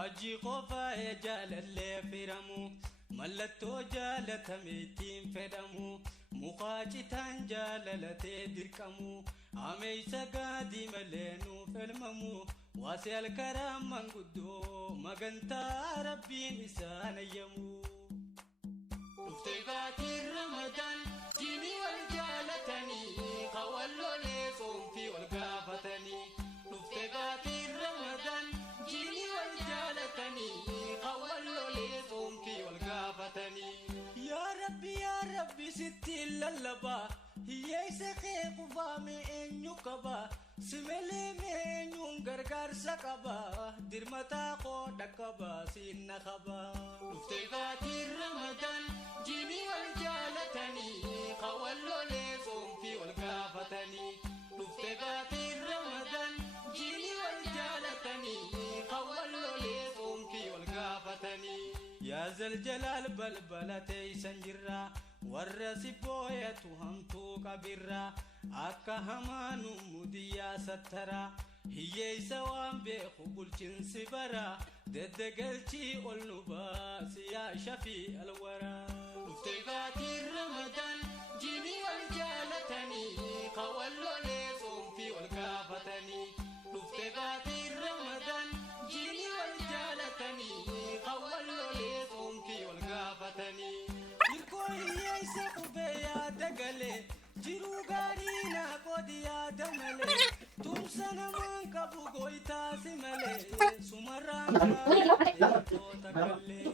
Haji qofa jaalallee firamu mallattoo jaalatamiitiin fedhamu muqaacitaan jaalalatee dirqamu ameeysa gaadii malee nuuf elmamu waasi alkaraa manguddoo magantaa rabbiin isaan ayyamu. Dhuftee baatiin Ramadaan jiini wal jaalatanii qawwallolee soomtii wal gaafatanii. Dhuftee baatiin Ramadaan jiini wal jaalatanii qawwallolee soomtii wal gaafatanii. Yaa Rabbi sitti lallabaa hiyyeessa kee qufaame eenyu qabaa simelee meenyuun gargaarsa qabaa dirmataa qoodha qabaa siinna qabaa. Dhuftee baatiin Ramadaan jiini wal jaalatanii qawwallolee soomtii wal gaafatanii. Dhuftee baatiin Ramadaan jiini wal jaalatanii qawwallolee soomtii wal gaafatanii. Yaa Zaljalaal balbala teeysan jirraa warra si booyatu hamtuu qabirraa akka hamaanu mudiyyaa sattaraa hiyyeessa waan beeku bulchinsi baraa deddegalchii ol nu baasi yaa Shafii alwaraa. Dhuftee baatiin Ramadaan jiini wal jaalatanii qawwallolee soomtii wal gaafatanii. Dhuftee baatiin Ramadaan jiini wal jaalatanii qawwallolee soomtii wal gaafatanii. Hirkoo hiyyeessa qubee yaada galee jiruu gaarii naa qoodi yaada malee tumsa namaan qabu gooytaasi malee sumarraan jaalatoota gallee.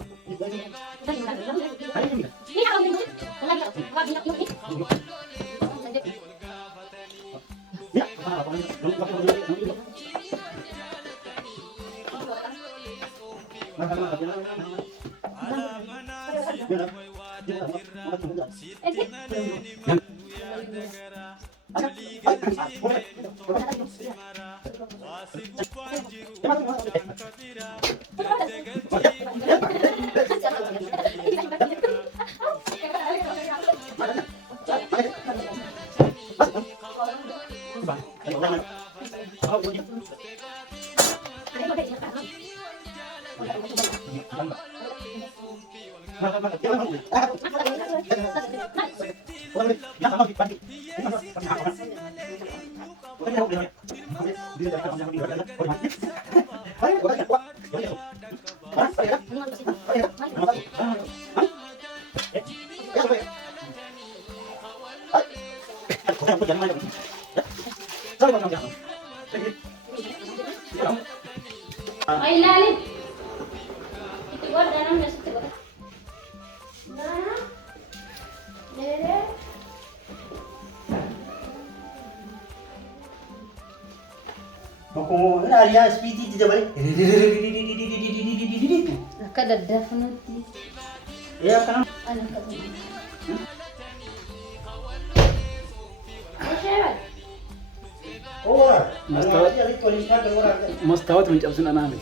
Sitti malee ni mannu yaada garaa walii galchii meenyu tokko si maraa waasi gubbaan jiru mucaan kabiraa deddegalchii Aku nak lihat speedy dia balik. Nak ada definitely. Ya kan? Anak kamu. Siapa? Oh, مستوات من جبسنا نامي.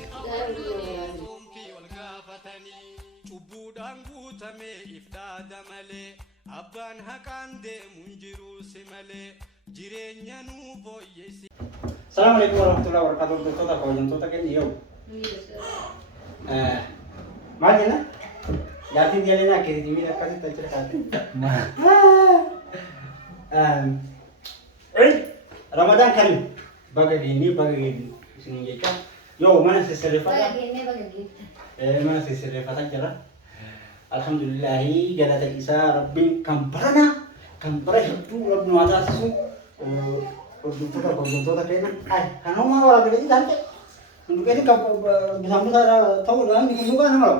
Assalamualaikum warahmatullahi wabarakatuh. Dokter kau yang tuh kan iyo. Mana na? Jadi dia lena kiri di mana kasih tahu cerita. Ramadan kan bagi ini sini kita. Yo mana seserifat? Mana seserifat aja. Alhamdulillah jalan terisa Rabbi kampana itu Rabbi ada sesu. Dokter kau kena. Kalau mau orang beli nanti. Untuk ini kau bisa mudah tahu kan di mana nama lo?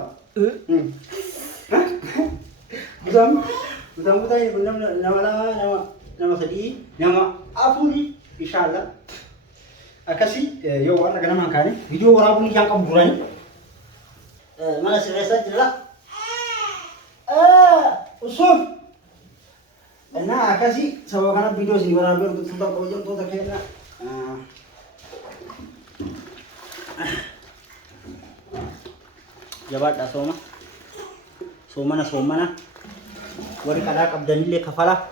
Bisa mudah ini nama sedih, nama Afuri, insyaallah. Akasi, yo orang kena makan. Video orang pun yang kaburan. Mana selesai jelas? Usuf. Nah, akasi, sama karena video sini beraber untuk tentang kau jam tu tak kena. Jabat somana. Wari kada kabdanile kafala.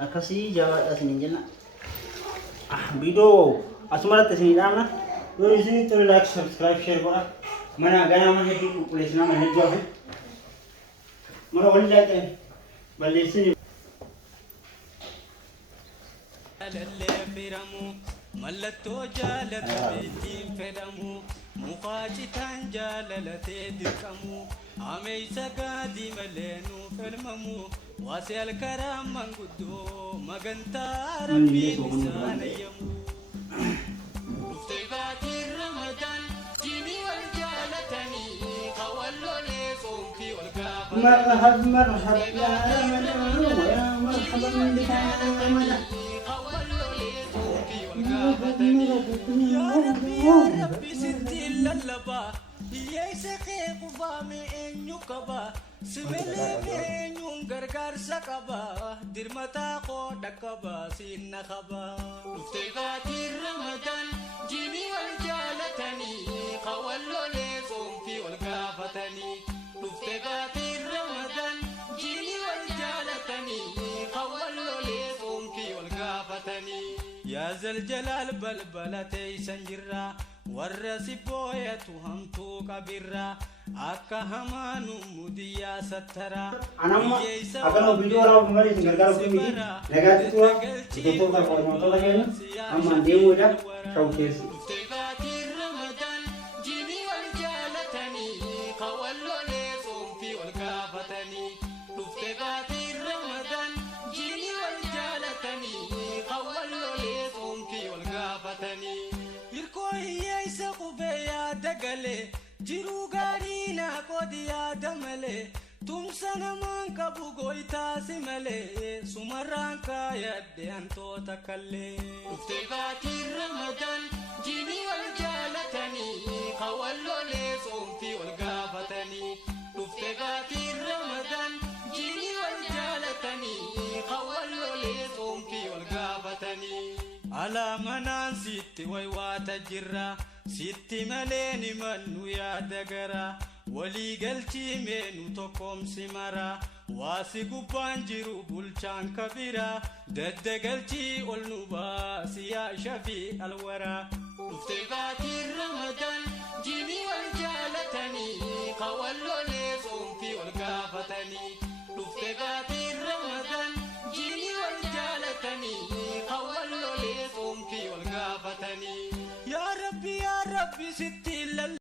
Akasi jabat sini jena. Video Asumarratti isin dhaamna. Yoo isin tola like, subscribe, share godha. Mana ganaa mana hedduu qulqulleessinaa mana hedduu hafe. Mana waldaa ta'e balleessini. Mallattoo jaalata beektiin fedhamu muqaacitaan jaalalatee dirqamu ameeysa gaadii malee nuuf elmamu waasi alkaraa manguddoo magantaa rabbiin isaan ayyamu dhuftee baatiin ramadaan jiinii wal jaalatanii qawwallolee soomtii wal gaafatan Marhab marhab yaa Ramadaan yaa marhaban bika yaa Ramadaan. يا ربي ستي للبا يسقي قفامي نيوكبا سبلي نيون غرغر سكبا درمتا قودكبا سينخبا افتيباتي رمضان جيني والجالتني قولو لي صومتي والقافتني افتيباتي رمضان جيني والجالتني قولو لي صومتي والقافتني يا ذا الجلال بلبلتي سنجرا والرسي بوية همتو كبيرا أكا همان مديا سترا أنا ما أكلم فيديو ولا مالي سنجرا في ميدي لقيت توا دكتور ده فورمات ولا كذا أما ديمو ده شوكيس رمضان جيني والجالتني قولو لي صومتي والقافتني افتباتي رمضان جيني والجالتني قولو لي صومتي والقافتني يركوي يسقو بيا دقلي جيرو غارينا قد يا دملي تم سنة من كبو قويتا سملي سمران كايد انتو تكلي افتباتي رمضان جيني والجالتني قولو لي صومتي والقافتني افتباتي رمضان جيني والجالتني قولو لي صومتي والقافتني على منان ستي ويوات جرا ستي مليني منو يا دقرا ولي قلتي منو تقوم سمرا واسي قبان جيرو بلشان كبيرا دد قلتي قلنوبا سيا شفي الورا افتباتي رمضان جيني والجالتني قولو لي صومتي والقافتني افتباتي رمضان جيني والجالتني قولو لي صومتي والقافتني يا ربي ستي